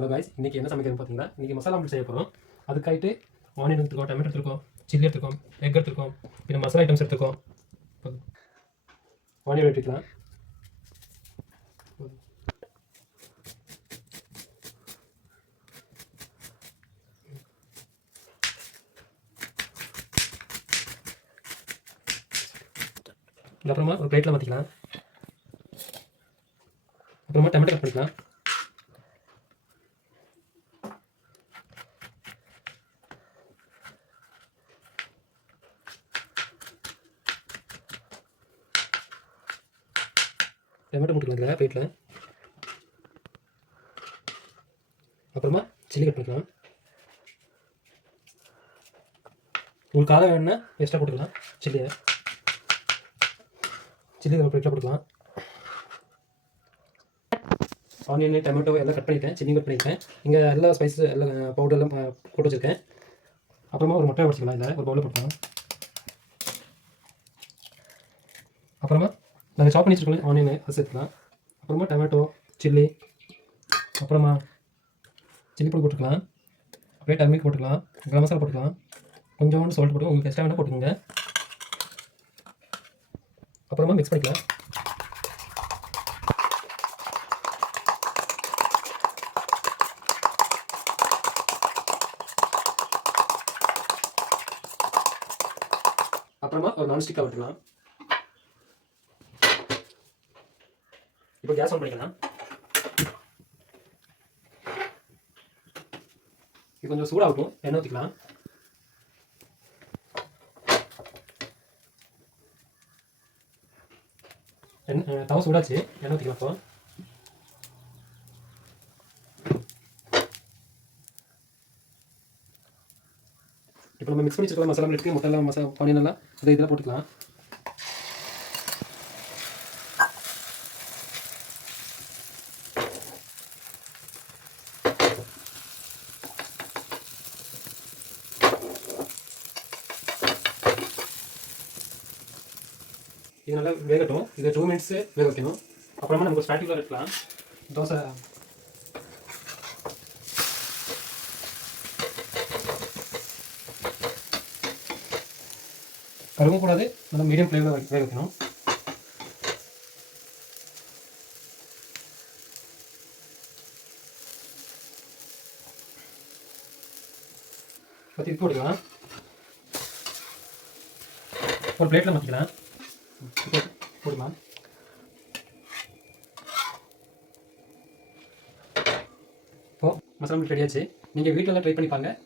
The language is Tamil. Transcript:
ஹலோ காய்ஸ், இன்றைக்கி என்ன சமைக்கிறோம் பார்த்தீங்கன்னா, இன்றைக்கி மசாலா ஆம்லெட் செய்ய போகிறோம். அதுக்காயிட்டு ஆனியன் எடுத்துருக்கோம், டொமேட்டோ எடுத்துருக்கோம், சில்லி எடுத்துருக்கோம், எக் எடுத்துருக்கோம், பின்ன மசாலா ஐட்டம்ஸ் எடுத்துருக்கோம். ஆனியன் எடுத்துக்கலாம். அப்புறமா ஒரு பிளேட்டில் மாற்றிக்கலாம். அப்புறமா டொமேட்டோ கட் பண்ணிக்கலாம். டொமேட்டோ போட்டுக்கலாம் பிளேட்டில். அப்புறமா சில்லி கட் பண்ணிக்கலாம். உங்களுக்கு காரம் வேணும்னா எக்ஸ்ட்ரா போட்டுக்கலாம். சில்லி ஒரு பிளேட்டில் போட்டுக்கலாம். ஆனியன், டொமேட்டோ எல்லாம் கட் பண்ணிட்டேன், சில்லி கட் பண்ணிட்டேன். இங்கே எல்லா ஸ்பைஸ் எல்லாம் பவுடர்லாம் போட்டு வச்சுருக்கேன். அப்புறமா ஒரு முட்டை உடச்சிக்கலாம். இல்லை ஒரு பவுலில் போட்டுக்கலாம். அப்புறமா நாங்கள் சாப் பண்ணி வச்சுருக்கோம் ஆனியன், அதை சேர்த்துக்கலாம். அப்புறமா டொமேட்டோ, சில்லி, அப்புறமா சில்லி பொடி போட்டுக்கலாம். அப்படியே டர்மரிக் போட்டுக்கலாம், கரம் மசாலா போட்டுக்கலாம், கொஞ்சோண்டு சால்ட் போட்டு உங்களுக்கு எக்ஸ்ட்ரா வேணால் போட்டுக்கோங்க. அப்புறமா மிக்ஸ் பண்ணிக்கலாம். அப்புறமா ஒரு நான்ஸ்டிக்காக விட்டுக்கலாம். இப்போ கேஸ் ஆன் பண்ணிக்கலாம். இது கொஞ்சம் சூடாகட்டும். எண்ணெய் ஊற்றிக்கலாம். தவா சூடாச்சு, எண்ணெய் ஊற்றிக்கலாம். இப்போ நம்ம மிக்ஸ் பண்ணி வச்சுக்கலாம் மசாலா எடுத்து முட்டைலாம் ஆனியன் எல்லாம் இதெல்லாம் போட்டுக்கலாம். இது நல்லா வேகட்டும். இது 2 மினிட்ஸ் வேக வைக்கணும். அப்புறமா நமக்கு ஸ்டார்டிங்கில் எடுக்கலாம். தோசை கருவும் கூடாது, நல்லா மீடியம் ஃப்ளேமில் வேக வைக்கணும். பற்றி இது போட்டுக்கலாம். ஒரு பிளேட்டில் மாற்றிக்கலாம். போடுக்கலாம். இப்போ மசாலா ரெடி ஆச்சு. நீங்கள் வீட்டில் ட்ரை பண்ணி பாருங்கள்.